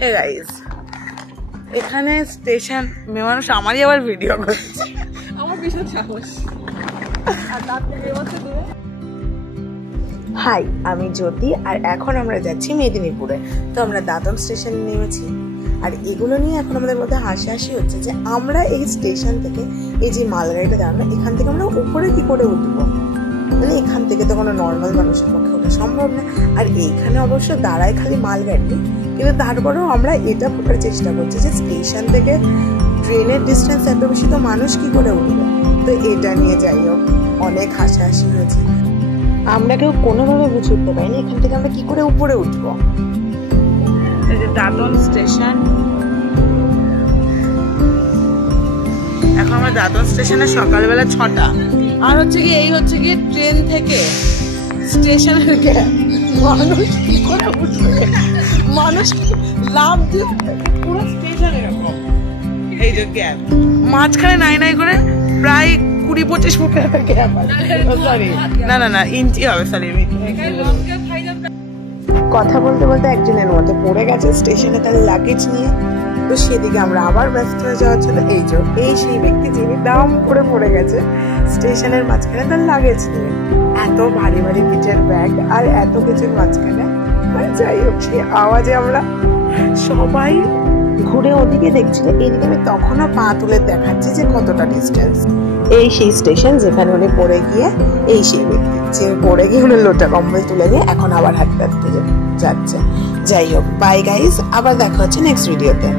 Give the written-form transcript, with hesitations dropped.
Hey guys, এখানে station মেয়ে মানুষ আমারই আবার ভিডিও করছে, আমার ভীষণ সাহস। হাই, আমি জ্যোতি, আর এখন আমরা যাচ্ছি মেদিনীপুরে। তো আমরা দাদন স্টেশনে নেমেছি, আর এগুলো নিয়ে এখন আমাদের মধ্যে হাসাহাসি হচ্ছে যে আমরা এই স্টেশন থেকে, এই যে মালগাড়িটা দাঁড়ানো, এখান থেকে আমরা উপরে কি করে উঠবো। মানে এখান থেকে তো কোনো নর্মাল মানুষের পক্ষে ওঠা সম্ভব না। আর এইখানে অবশ্য দাঁড়ায় খালি মালগাড়ি, কিন্তু তারপরেও আমরা এটা বোঝার চেষ্টা করছি যে স্টেশন থেকে ট্রেনের ডিস্টেন্স এত বেশি, তো মানুষ কি করে উঠবে। তো এটা নিয়ে যাই হোক অনেক হাসাহাসি হয়েছে। আমরা কেউ কোনোভাবে বুঝে উঠতে পারিনি এখান থেকে আমরা কি করে উপরে উঠবো। এই যে দাদন স্টেশন, এখন আমরা দাদন স্টেশনে সকালবেলা 6টা। আর হচ্ছে কি, এই হচ্ছে কি ট্রেন থেকে স্টেশনের গ্যাপ। মানুষ কি করে উঠবে, মানুষ লাভ দিয়ে পুরো স্টেশন এরকম। এই যে গ্যাপ মাঝখানে নাই নাই করে প্রায় 20-25 ফুটের গ্যাপ আছে। সরি, না ইঞ্চি হবে। সরি, কথা বলতে বলতে একজনের মধ্যে পড়ে গেছে স্টেশনে তার লাগেজ নিয়ে। তো সেদিকে আমরা আবার ব্যস্ত হয়ে যাওয়ার জন্য এই সেই ব্যক্তি যিনি দাম করে পড়ে গেছে স্টেশনের মাঝখানে তার লাগেজ নিয়ে। এত ভারী ভারী পিঠের ব্যাগ আর এত কিছুর মাঝখানে, যাই হোক সেই আওয়াজে আমরা সবাই ঘুরে ওদিকে দেখছিল। এদিকে আমি তখনও পা তুলে দেখাচ্ছি যে কতটা ডিস্টেন্স। এই সেই স্টেশন যেখানে উনি পড়ে গিয়ে, এই সেই ব্যক্তি যে পড়ে গিয়ে উনি লোটা কম্বল তুলে দিয়ে এখন আবার হাঁটতে হাঁটতে যাচ্ছে। যাই হোক, বাই গাইস, আবার দেখা হচ্ছে নেক্সট ভিডিওতে।